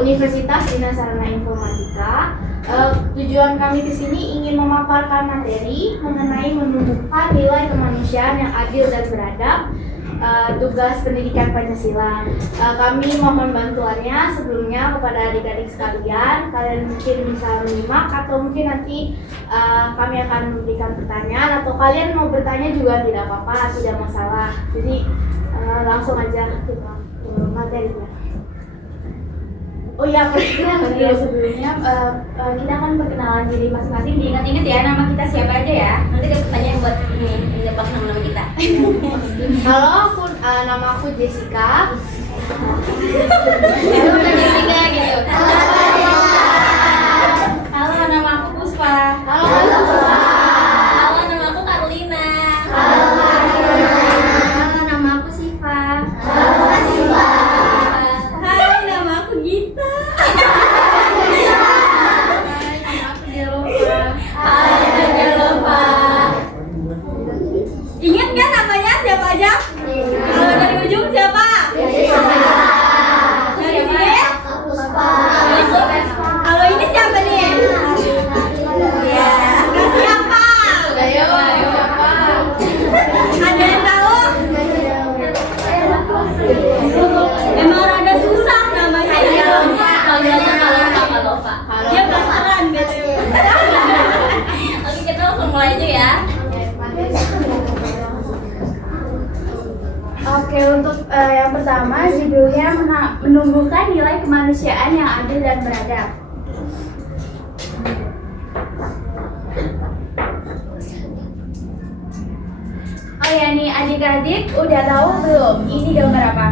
Universitas Dina Sarana Informatika. Tujuan kami di sini ingin memaparkan materi mengenai menumbuhkan nilai kemanusiaan yang adil dan beradab. Tugas pendidikan Pancasila. Kami mohon bantuannya sebelumnya kepada adik-adik sekalian. Kalian mungkin bisa menyimak atau mungkin nanti kami akan memberikan pertanyaan, atau kalian mau bertanya juga tidak apa-apa, tidak masalah. Jadi langsung aja kita ke materinya. Oh iya, perkenalan dulu sebelumnya. Kita akan perkenalan diri masing-masing. Diingat-ingat ya nama kita siapa aja ya. Nanti ada pertanyaan buat ini menjebak nama kita. Halo, nama aku Jessica. Halo, Jessica gitu. Halo, nama aku Puspa. Halo, nama aku Carolina. Halo, nama aku Siva. Hai, nama aku Gita. Ingat kan namanya siapa aja? Kalau dari ujung siapa? Dari sini? Kalau ini siapa nih? Ya, siapa? Ayo, siapa? Ada yang tahu? Emang rada susah namanya. Kalau Pak. Dia penasaran gitu. Oke, kita langsung mulai aja ya. Oke, untuk yang pertama judulnya menumbuhkan nilai kemanusiaan yang adil dan beradab. Oh ya nih adik-adik udah tahu belum? Ini gambar apa?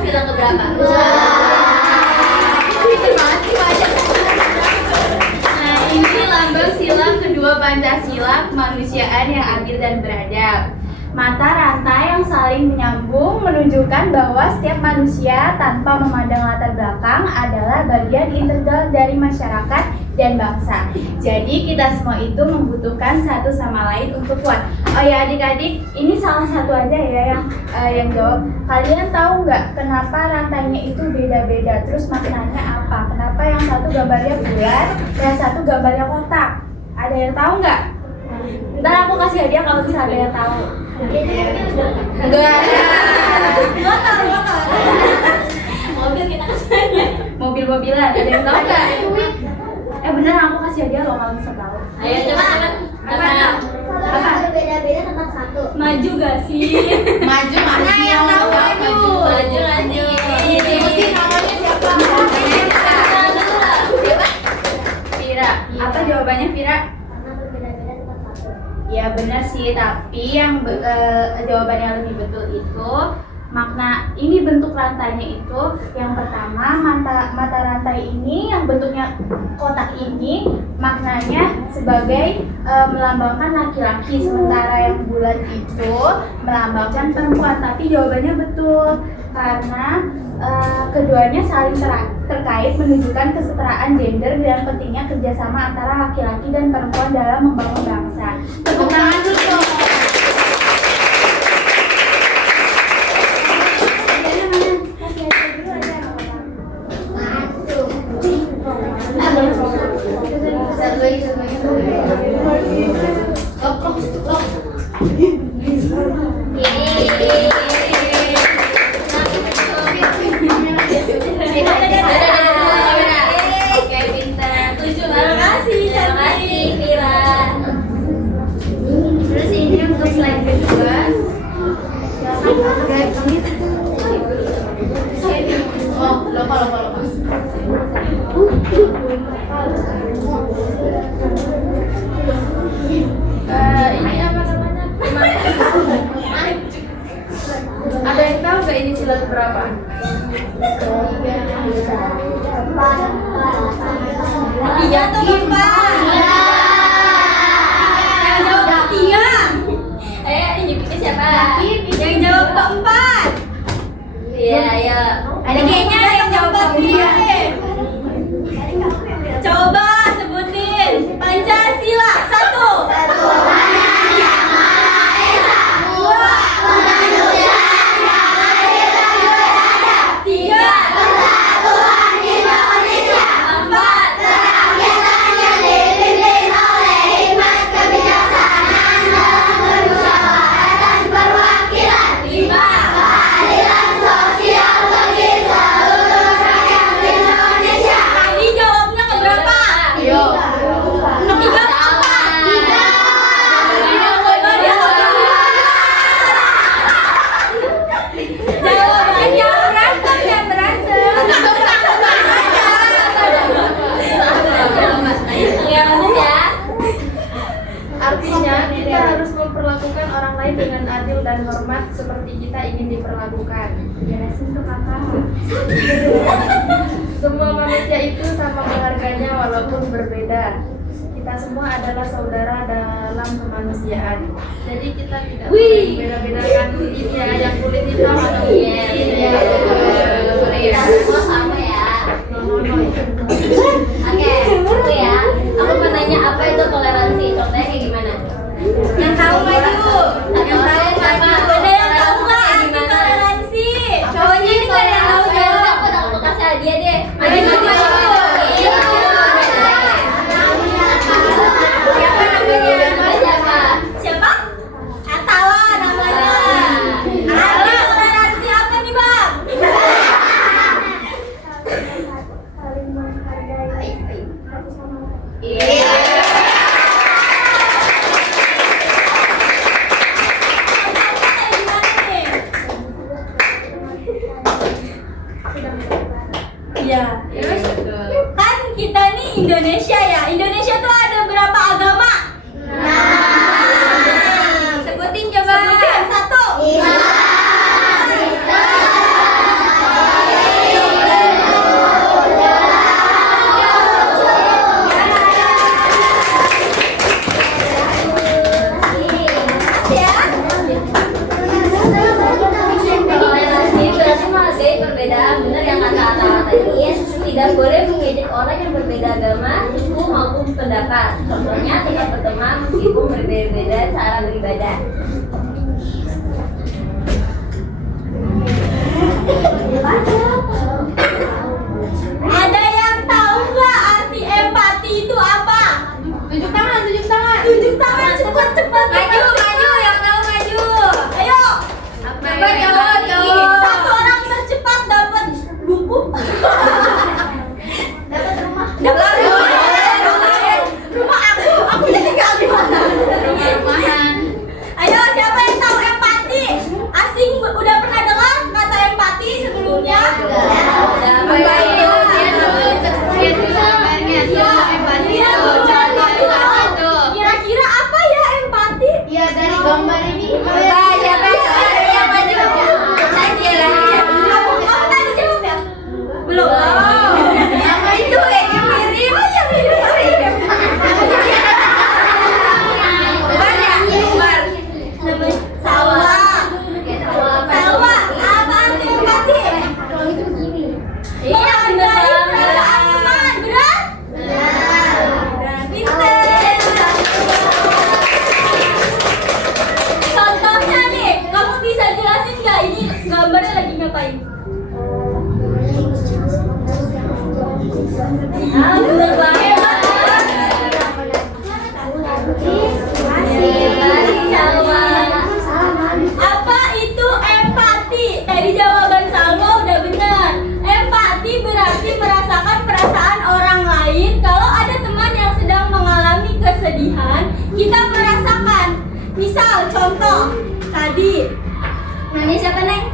Sila keberapa? Nah, ini lambang sila kedua Pancasila, kemanusiaan yang adil dan beradab. Mata rantai yang saling menyambung menunjukkan bahwa setiap manusia tanpa memandang latar belakang adalah bagian integral dari masyarakat dan bangsa. Jadi kita semua itu membutuhkan satu sama lain untuk kuat. Oh ya adik-adik, ini salah satu aja ya yang jawab. Kalian tahu nggak kenapa rantainya itu beda-beda? Terus maknanya apa? Kenapa yang satu gambarnya bulat, yang satu gambarnya kotak? Ada yang tahu nggak? Ntar aku kasih hadiah kalau bisa ada yang tahu. Enggak ada. Motor. Mobil kita kesannya. Mobil-mobilan, ada yang tahu nggak? Bener aku kasih hadiah loh kalau bisa tahu. Ayo coba. Apa? Beda-beda tetap satu. Maju gak sih? Maju. Yang tahu maju. Sebutin namanya siapa? Siapa? Vira. Apa jawabannya Vira? Karena berbeda-beda tetap satu. Ya benar sih, tapi yang jawaban yang lebih betul itu makna ini bentuk rantainya itu yang pertama mata rantai ini yang bentuknya kotak ini maknanya sebagai melambangkan laki-laki, sementara yang bulat itu melambangkan perempuan. Tapi jawabannya betul karena keduanya saling terkait menunjukkan kesetaraan gender dan pentingnya kerjasama antara laki-laki dan perempuan dalam membangun bangsa. Tepuk tangan dulu. Ini apa namanya? Ada yang tahu nggak ini sila berapa? Tiga atau empat? Yang jawab tiga. Yang nyebutnya siapa? Yang jawab keempat. Iya, ayo. Ada kayaknya ada yang jawab tiga. Coba sebutin Pancasila. Satu. Dua. lakukan? Jelasin ke kakak. Semua manusia itu sama berharganya walaupun berbeda. Kita semua adalah saudara dalam kemanusiaan. Jadi kita tidak boleh beda-bedakan ini ya, yang kulit hitam atau putih ya. Kita semua sama ya. Oke, itu ya. Aku mau nanya apa itu toleransi? Contohnya kayak gimana? Yang tahu maju. Yang tahu apa? Ada yang tahu nggak arti toleransi? Cowoknya ini nggak ada yang tahu jawab. Aku kasih hadiah deh. Maju. Siapa namanya? Siapa? Atala namanya. Arti toleransi apa nih, Bang? Saling menghargai satu sama lain. Iya. Iya. Terus kan kita nih Indonesia ya. Indonesia tuh ada berapa agama? Sebutin coba. Sebutin satu. Toleransi berarti menghargai perbedaan, benar yang kata tadi. Tidak boleh mengejek orang yang berbeda agama, suku maupun pendapat. Contohnya tetap berteman meskipun berbeda-beda cara beribadah. Ada yang tahu nggak arti empati itu apa? Tunjuk tangan, tunjuk tangan. Tunjuk tangan cepat. Maju, yang tahu maju. Ayo. Coba jawab. Satu orang tercepat dapat buku. Dapat rumah aku tinggal di mana? Rumahan. Ayo, siapa yang tahu empati? Asing udah pernah dengar kata empati sebelumnya? Udah. Lihat dulu gambarnya. Empati itu. Kira-kira apa ya empati? Ya dari gambar ini. Kamu tadi jawab ya? Belum. Apa itu kayaknya mirip. Salwa. Apa arti empati? Menghargai perasaan teman, benar? Pinter. Contohnya nih, kamu bisa jelasin nggak ini gambarnya lagi ngapain? Bener banget. Apa itu empati? Tadi jawaban Salwa udah benar. Empati berarti merasakan perasaan orang lain. Kalau ada teman yang sedang mengalami kesedihan, kita merasakan. Misal contoh tadi. Namanya siapa, Neng?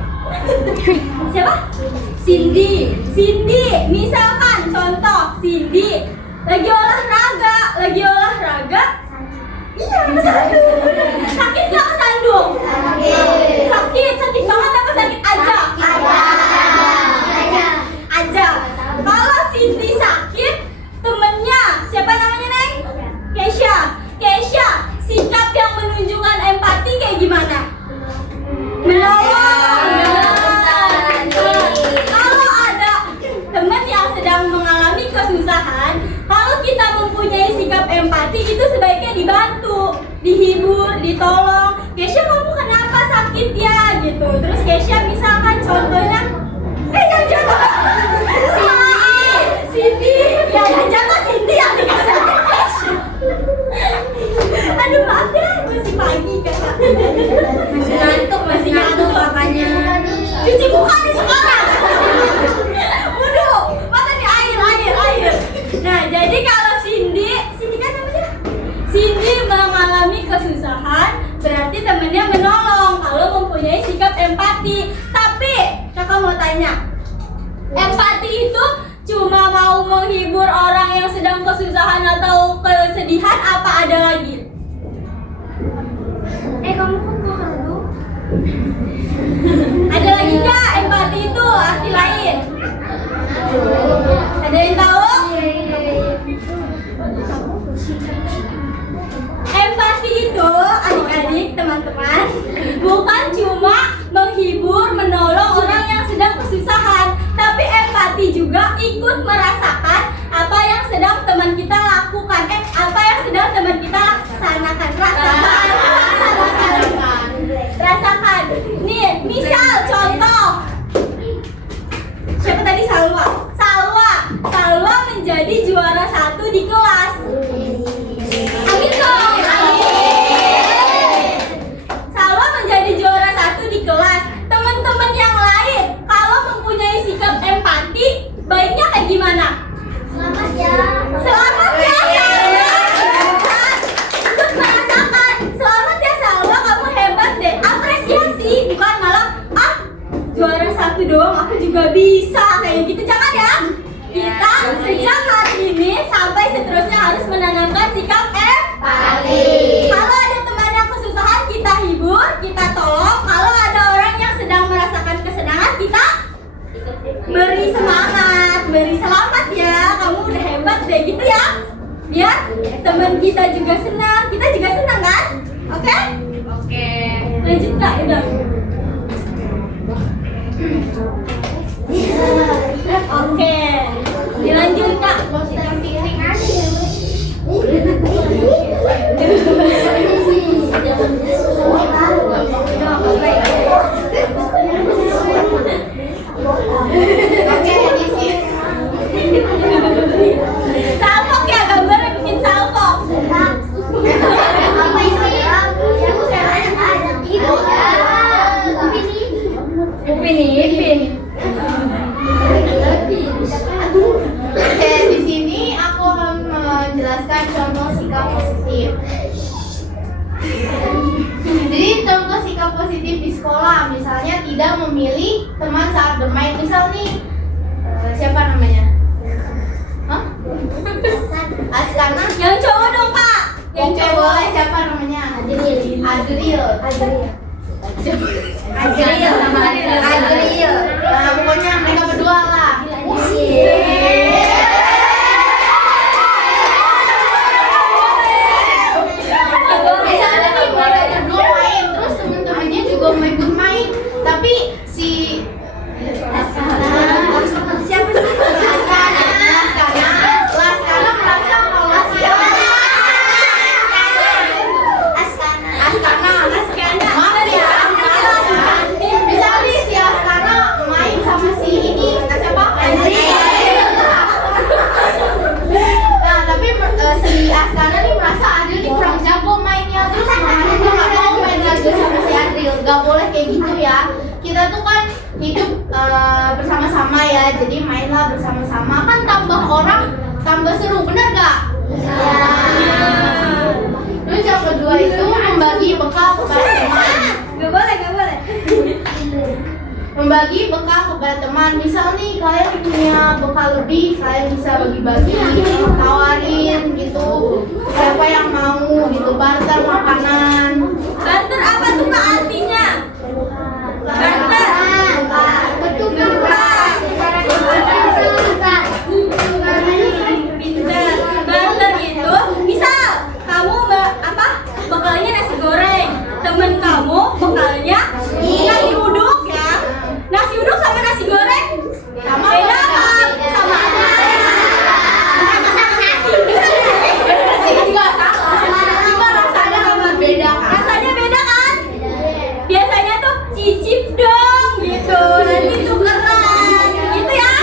Siapa? Cindy. Misalkan contoh Cindy lagi olahraga. Iya, kesandung. Sakit nggak kesandung? Sakit banget apa sakit aja? Aja. Kalau Cindy sakit, temennya siapa namanya, Neng? Kesha. Sikap yang menunjukkan empati kayak gimana? Menolong. Kalau ada teman yang sedang mengalami kesusahan, kalau kita mempunyai sikap empati itu sebaiknya dibantu, dihibur, ditolong. Kesha, kamu kenapa sakit ya? Gitu. Terus Kesha misalkan contohnya, jangan jatuh. Cindy. Ya, jangan jatuh Cindy yang dikasih Kesha. Aduh, maaf ya, masih pagi kakak. Masih ngantuk makanya. Cuci muka nih sekarang. Waduh, mata nih air. Nah, jadi kalau Cindy kan namanya? Cindy mengalami kesusahan, berarti temennya menolong kalau mempunyai sikap empati. Tapi, kakak mau tanya, empati itu cuma mau menghibur orang yang sedang kesusahan atau kesedihan, apa ada lagi? Kamu kok kado? Ada lagi nggak empati itu arti lain? Ada yang tahu? Empati itu adik-adik teman-teman bukan cuma menghibur, menolong orang yang sedang kesusahan, tapi empati juga ikut merasakan apa yang sedang teman kita lakukan, apa yang sedang teman kita laksanakan, rasakan. Nih, misal contoh. Siapa tadi? Salwa menjadi juara 1 di kelas. Amin dong. Salwa menjadi juara 1 di kelas. Teman-teman yang lain kalau mempunyai sikap empati, baiknya kayak gimana? Selamat ya. Selamat ya Salwa. Untuk merasakan. Selamat ya Salwa, kamu hebat deh. Apresiasi, bukan malah juara 1 doang, aku juga bisa kayak gitu. Jangan ya. Kita sejak hari ini sampai seterusnya harus menanamkan sikap empati. Kalau ada teman yang kesusahan, kita hibur, kita tolong. Kalau ada orang yang sedang merasakan kesenangan, kita beri semangat, beri selamat ya, kamu udah hebat deh gitu ya. Biar teman kita juga senang, kita juga senang kan? Oke? Oke. Lanjut Kak, udah. Oke, dilanjut Kak. Salfok ya, gambarnya bikin salfok. Apa itu ya? Upin Ipin. Oke, di sini aku akan menjelaskan contoh sikap positif. Jadi contoh sikap positif di sekolah, misalnya tidak memilih teman saat bermain. Misal nih, siapa namanya? Hah? Askana. Yang cowok dong Kak. Yang Oke, cowok. boleh. Siapa namanya? Adril. Adril. Nah, pokoknya mereka berdua lah. Misalnya nih mereka berdua main, terus temen-temennya juga mau ikut main, tapi si siapa sih? Laskana merasa kalau si Askana. Mana dia? Misalnya nih si Askana main sama si ini, siapa? Nah, tapi si Askana nih merasa Adril nih kurang jago mainnya, terus mamanya tuh nggak mau main lagi sama si Adril. Gak boleh kayak gitu ya. Kita tuh kan hidup bersama-sama ya, jadi mainlah bersama-sama, kan tambah orang tambah seru, bener gak? Ya. Terus yang kedua itu membagi bekal kepada teman. Gak boleh. Membagi bekal kepada teman. Misal nih kalian punya bekal lebih, kalian bisa bagi-bagi, tawarin gitu. Siapa yang mau gitu, barter makanan. Barter apa tuh Kak artinya? Barter. Bertukar. Pintar. Barter itu misal kamu bekalnya nasi goreng, temen kamu bekalnya nasi uduk ya. Nasi uduk sama nasi goreng Sama beda kan? Sama aja. Sama-sama nasi. Enggak salah. Cuma rasanya sama beda kan? Rasanya beda kan? Biasanya tuh icip dong gitu, nanti tukeran gitu ya.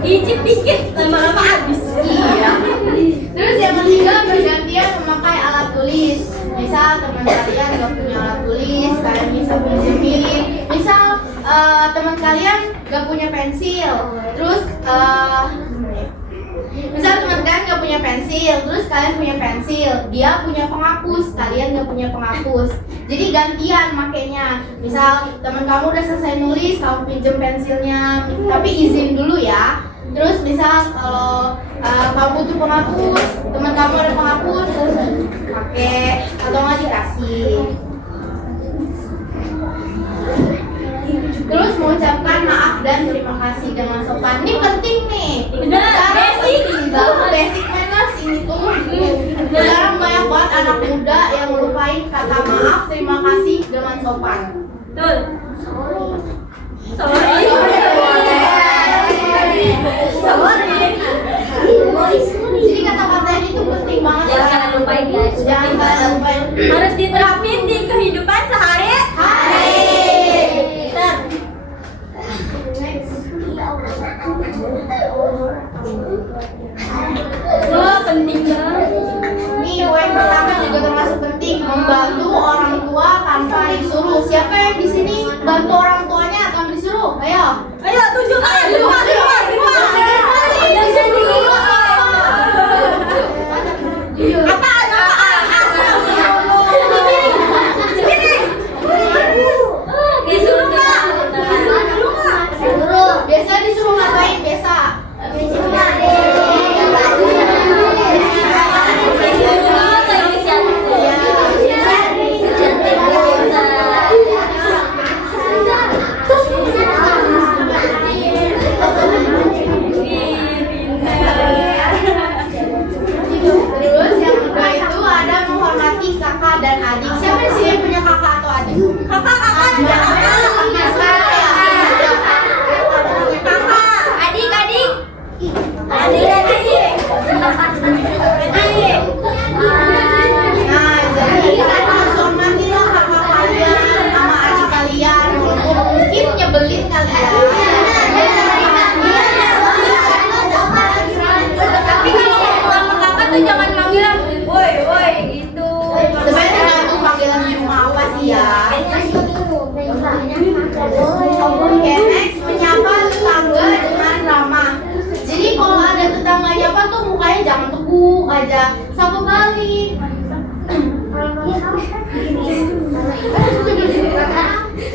Icip dikit, lama-lama habis. Iya. Terus yang ketiga bergantian memakai alat tulis. Misal teman kalian gak punya alat tulis, kalian bisa pinjemin. Misal teman kalian gak punya pensil, terus misal teman kalian gak punya pensil, terus kalian punya pensil, dia punya penghapus, kalian gak punya penghapus. Jadi gantian makainya. Misal teman kamu udah selesai nulis, kamu pinjem pensilnya, tapi izin dulu ya. Terus bisa kalau kamu butuh penghapus, teman kamu ada penghapus, pakai atau nggak dikasih. Terus mengucapkan maaf dan terima kasih dengan sopan. Ini penting nih. Basic manners ini tuh. Sekarang banyak banget anak muda yang melupain kata maaf, terima kasih dengan sopan. Betul. Jadi kata-kata ini tuh penting banget. Jangan lupain guys. Jangan lupain. Harus diterapin di kehidupan sehari-hari. Wah, penting banget. Nih, poin pertama juga termasuk penting, membantu orang tua tanpa disuruh. Siapa yang di sini bantu orang tuanya tanpa disuruh? Ayo. Ayo tunjukkan. Biasa disuruh ngapain? Biasa. Terus yang kedua itu ada menghormati kakak dan adik. Siapa sih yang punya kakak atau adik? Kakak. Nah, jadi kalian harus hormatilah kakak kalian sama adik kalian, walaupun mungkin nyebelin kalian. Tapi kalau ngomong sama kakak tuh jangan bilang, woi gitu. Sebenarnya tergantung panggilan di rumah apa sih ya. Oke, next menyapa tetangga dengan ramah. Jadi kalau ada tetangga nyapa tuh mukanya jangan teguk aja, sapa balik.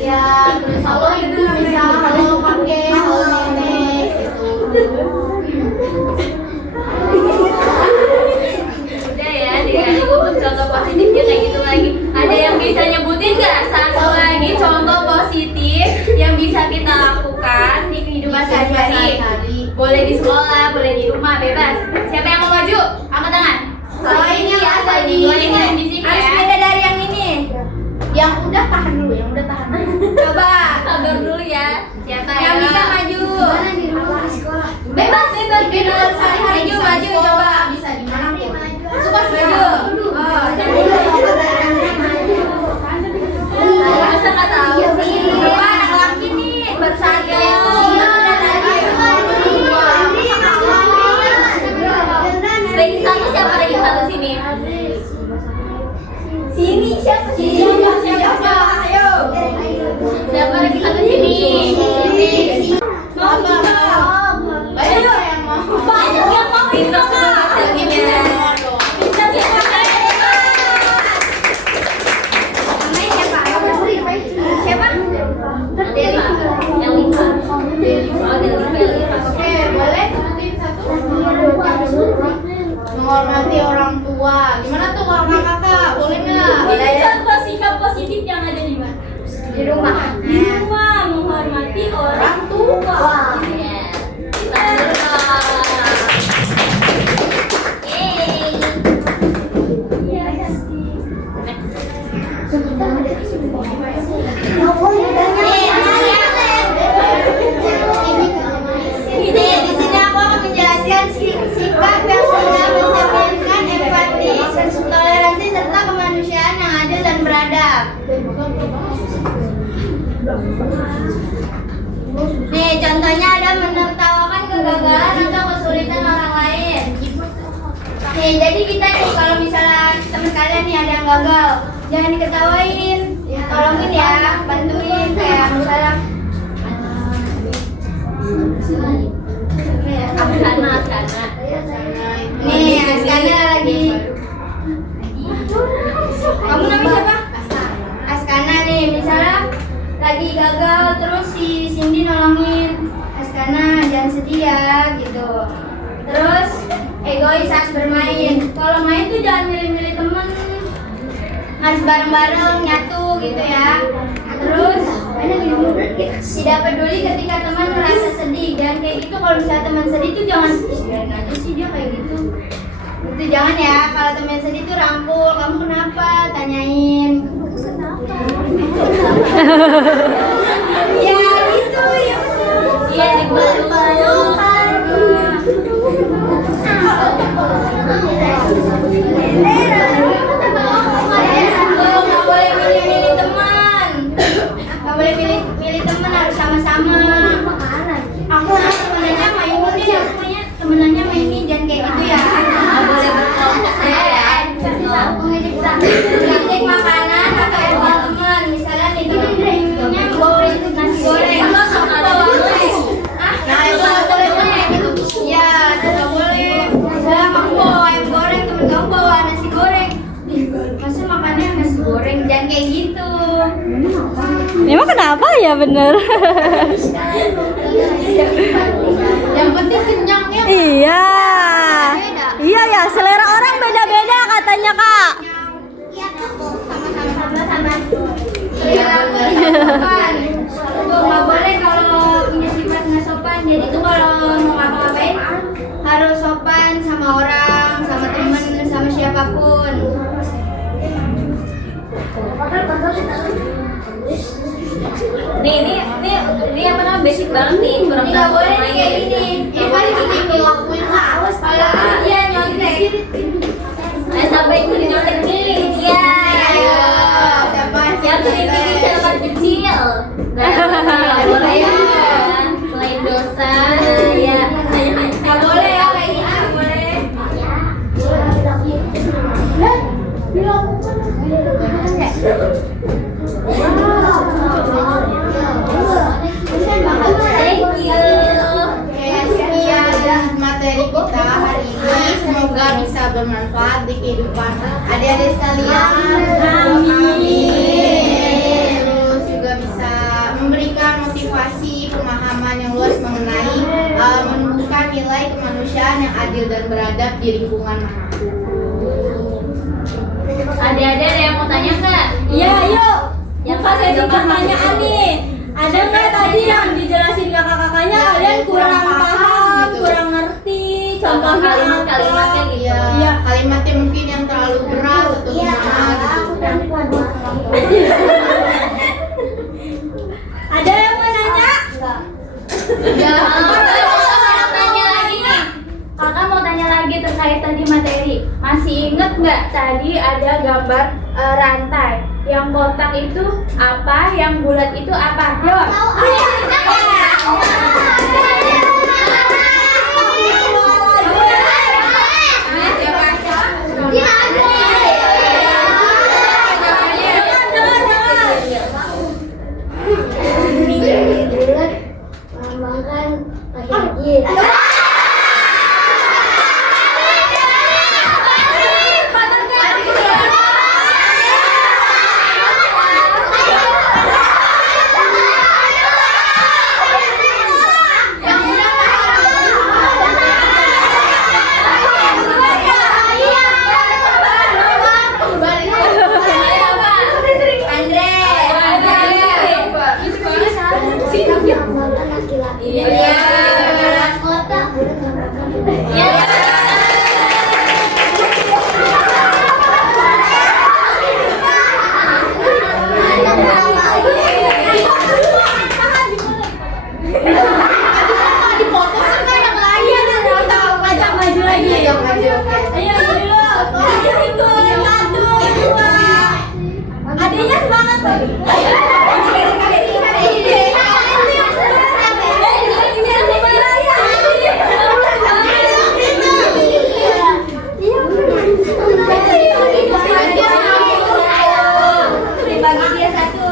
Ya, terus halo ibu bisa halo kakek, halo nenek gitu. Udah ya, dikasih contoh positifnya kayak gitu lagi. Ada yang bisa nyebutin nggak satu lagi contoh positif yang bisa kita lakukan di kehidupan sehari-hari? Boleh di sekolah, boleh di rumah, bebas. Siapa yang mau maju? Angkat tangan. Kalau ini ya, tadi Ini yang di sini harus ya. beda dari yang ini. Yang udah tahan dulu, yang udah tahan dulu. Coba sabar dulu ya. Siapa yang bisa maju? Bebas, di dalam sehari-hari Maju, bisa maju, di sekolah, coba. bisa di mana pun. Suka maju. Masa nggak tahu sih? Coba anak laki nih baru saja. Lagi satu siapa lagi satu sini? Sini siapa sih? Siapa? Ayo. Siapa lagi satu sini? Mau coba. Ayo yang mau. Banyak yang mau itu kan. Gimana? Siapa? Deli. Yang lima. Oh, Deli. Oke, boleh sebutin satu. Menghormati orang tua. Gimana tuh kalau kakak? Boleh nggak? Ini contoh sikap positif yang ada di mana? Di rumah. Di rumah menghormati orang tua. Ya. Kita berdoa. Yeay. Di sini aku akan menjelaskan sikap yang sudah mencerminkan empati, toleransi serta kemanusiaan yang adil dan beradab. Nih, contohnya ada menertawakan kegagalan atau kesulitan orang lain. Nih, jadi kita nih kalau misalnya teman kalian nih ada yang gagal, jangan diketawain, tolongin ya, bantuin kayak misalnya Askana. nih, Askana lagi. Kamu namanya siapa? Askana nih, misalnya lagi gagal terus si Cindy nolongin Askana. sana, jangan sedih ya gitu. Terus egois saat bermain. Kalau main tuh jangan milih-milih temen, harus bareng-bareng nyatu gitu ya. Terus tidak peduli ketika teman merasa sedih, dan kayak gitu. Kalau misalnya teman sedih tuh jangan biarin aja sih dia kayak gitu. Itu jangan ya. Kalau teman sedih tuh rangkul, kamu kenapa? Tanyain. Ya gitu ya. Iya dibalik-balik. Nggak boleh milih-milih teman. Nggak boleh milih teman, harus sama-sama. Aku temenannya sama ini, aku punya temenannya sama ini, jangan kayak gitu ya. Nggak boleh berkelompok ya. Ngecek makanan atau bawa teman. Misalnya nih temennya bawa nasi goreng, aku bawa es. Nah itu nggak boleh gitu. Iya, nggak boleh. Misalnya kamu bawa ayam goreng, temen kamu bawa nasi goreng. Masa makannya nasi goreng, jangan kayak gitu. Emang kenapa ya bener? Yang penting kenyang ya. Iya. Iya ya, selera orang beda-beda katanya Kak. Iya tuh. Sama-sama. Iya, sopan. Tuh nggak boleh kalau punya sifat nggak sopan. Jadi tuh kalau mau ngapa-ngapain harus sopan sama orang, sama temen, sama siapapun. Ini apa namanya basic banget nih, kurang Nggak boleh nih kayak gini. Ini paling gini ngelakuin harus. Kalau dia nyontek. Sampai itu nyontek nih, iya. Ayo, siapa? Yang pilih catatan kecil. Nggak boleh ya. Selain dosa, ya. Nggak boleh ya kayak gini, nggak boleh. Thank you. Sekian materi kita hari ini, semoga bisa bermanfaat di kehidupan adik-adik sekalian. Amin. Terus juga bisa memberikan motivasi, pemahaman yang luas mengenai menumbuhkan nilai kemanusiaan yang adil dan beradab di lingkungan manapun. Adik-adik ada yang mau tanya nggak? Iya, ayo. Yang Buka sesi pertanyaan nih. Ada nggak tadi yang dijelasin kakak-kakaknya kalian kurang paham, kurang ngerti? Contohnya Kalimat-kalimatnya apa? gitu. Iya. Kalimatnya mungkin yang terlalu berat atau gimana gitu. Ada yang mau nanya? Ya, Tanya lagi nih. Kakak mau tanya lagi terkait tadi materi. Masih inget nggak tadi ada gambar rantai? Yang kotak itu apa? Yang bulat itu apa? Jawab. Melambangkan laki-laki. Melambangkan laki-laki. Kotak bulat melambangkan. Maju lagi. Ayo dulu. Satu, dua. Adanya semangat tuh. Bagi dia satu.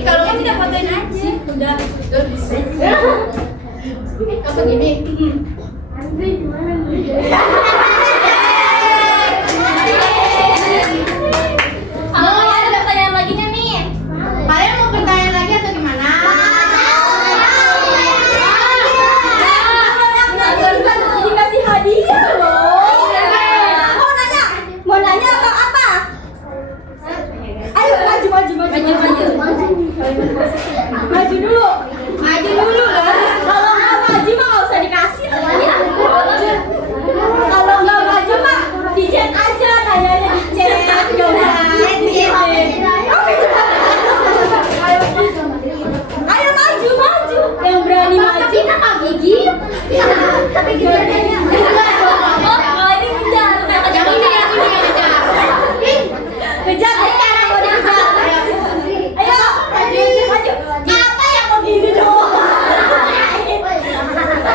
Kalau nggak kita fotoin aja. Udah. Apa gini? Mau ada pertanyaan lagi nih? Kalian mau pertanyaan lagi atau gimana? Dikasih hadiah loh. Mau nanya apa? Ayo maju. Maju dulu lah. Kalau nggak maju mah nggak usah dikasih. Kalau nggak maju mah di chat aja, nanyanya di chat. Ayo maju. Yang berani maju. Kita nggak gigi. Tapi gimana? Oh, ini kejar. Yang ini kejar. Kejar sekarang mau dikejar. Ayo maju. Apa yang mau gini doang?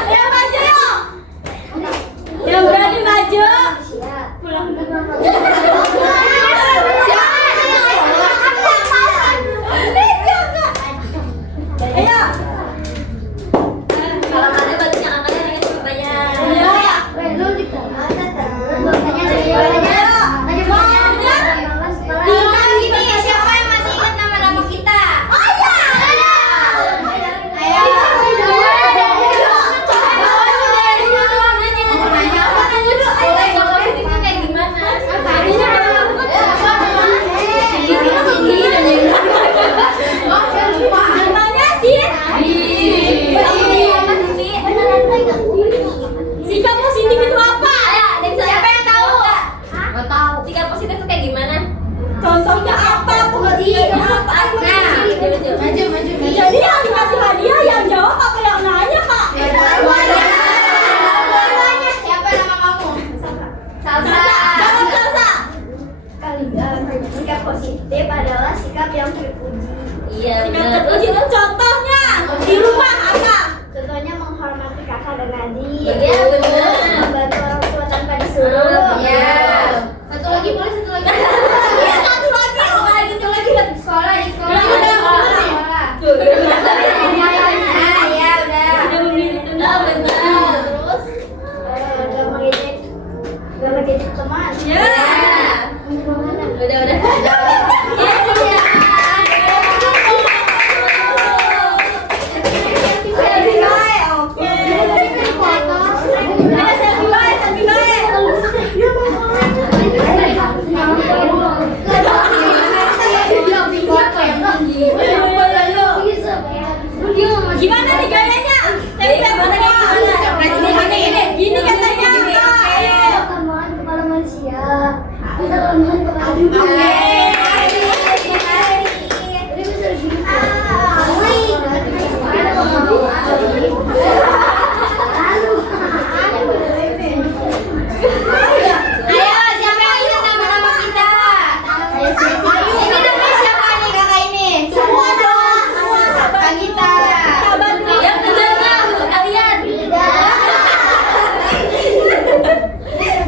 Ayo maju yuk. Yang berani maju. Pulang. Ayo. Kalau kalian baliknya angkanya dengan pertanyaan. Iya. Tinggal gini, siapa yang masih ingat nama-nama kita? Namanya Sin. Sikap positif itu apa? Siapa yang tahu? Gak tahu. Sikap positif itu kayak gimana? Contohnya apa? Pengertiannya apa? Maju. Jadi yang dikasih hadiah yang jawab apa yang nanya, Kak? Siapa nama kamu? Salsa. Jawab Salsa. Sikap positif adalah sikap yang terpuji. Iya, Sikap terpuji itu contohnya di rumah apa? Contohnya menghormati kakak dan adik. Iya, benar. Membantu orang tua tanpa disuruh. Iya. Satu lagi boleh, satu lagi. Iya, satu lagi. Satu lagi di sekolah. Udah. Ah, iya udah. Udah benar. Terus? Gak mengejek teman. Ya. Udah. Ya, sudah. Selfie baik, oke. Ada selfie baik. Gimana nih gayanya? Tadi gimana? Gini katanya. Keutamaan kepada manusia. Kita keutamaan kepada Oke. Ayo, siapa yang ingat nama-nama kita? Ini namanya siapa nih kakak ini? Semua dong. Kak Gita. Sabar dulu. Yang kejarnya untuk kalian.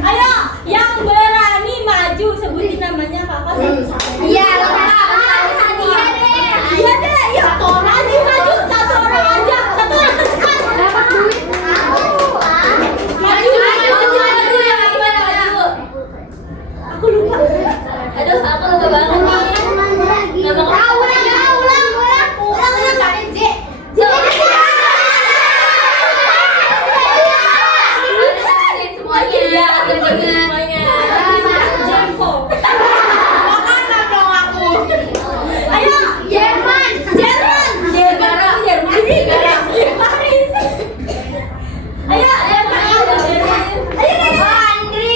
Ayo, yang berani maju sebutin namanya kakak. Iya, lengkap. Ini hadiah deh. Iya deh, yuk. Maju. Satu orang aja. Satu orang cepat. dapat duit. Maju. Gimana maju? Aku lupa. Aduh, aku lupa banget nih. Nama kamu. Semuanya. Jempol. Makanan dong aku. Ayo. Jerman. Ayo. Andri.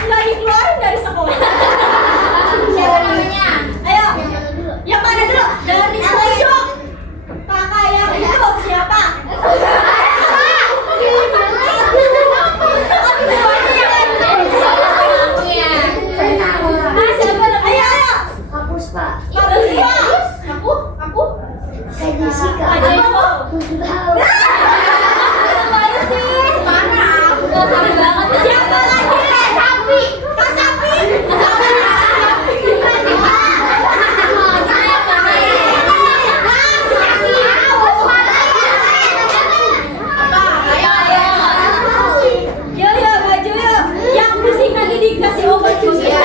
Nggak dikeluarin dari sekolah. Siapa namanya? Ayo. Yang mana dulu? Dari pojok. Kakak yang itu siapa? Siapa namanya? Ayo. Hapus pak. Aku. Saya Jessica. Ayo. Tahu. sapi banget. Siapa lagi? Sapi. Pak Sapi. Yuk, maju yuk. Yang pusing lagi dikasih obat pusing.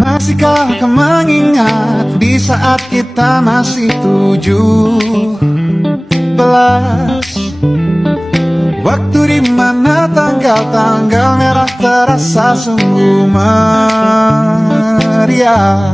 Masihkah kau mengingat di saat kita masih 17? Waktu di mana tanggal-tanggal merah terasa sungguh meriah.